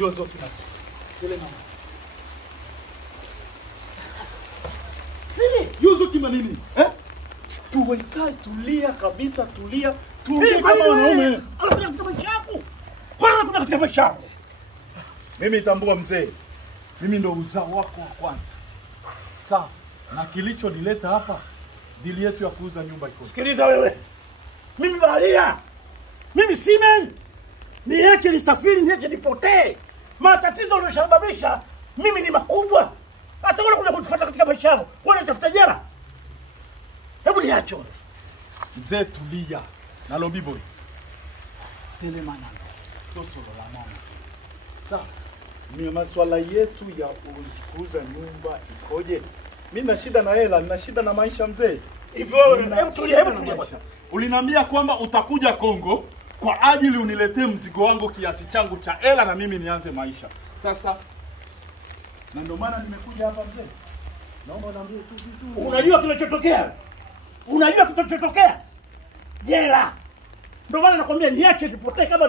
Yozo kina. Kile mama. Nini? Yozo kima nini? Tuwekae, tulia kabisa, tulia. Tuongee kama wanaume. Unakuja katika maisha yako. Kwanza unakuja katika maisha yako. Mimi tambua mzee. Mimi ndo uzao wako wa kwanza. Sawa. Na kilichonileta hapa, dili yetu ya kuuza nyumba iko. Sikiliza wewe. Mimi baharia. Mimi seaman. Niache nisafiri, niache nipotee. Matatizo unayosababisha mimi ni makubwa. Hata wewe unakuja kutufuata katika maisha yako. Wewe unatafuta jela. Hebu niache. Mzee tulia. Na lobby boy. Telemana. Tosolo la mama. Sawa. Ni masuala yetu ya kuuza nyumba ikoje? Mimi na shida na hela, nina shida na maisha mzee. Hivyo wewe, hebu tulia bwana. Uliniambia kwamba utakuja Kongo kwa ajili uniletee mzigo wangu kiasi changu cha hela na mimi nianze maisha. Sasa na ndio maana nimekuja hapa mzee. Naomba niambie tu vizuri. Unajua kinachotokea? Unajua kinachotokea? Jela. Ndio maana nakwambia niache nipotee kama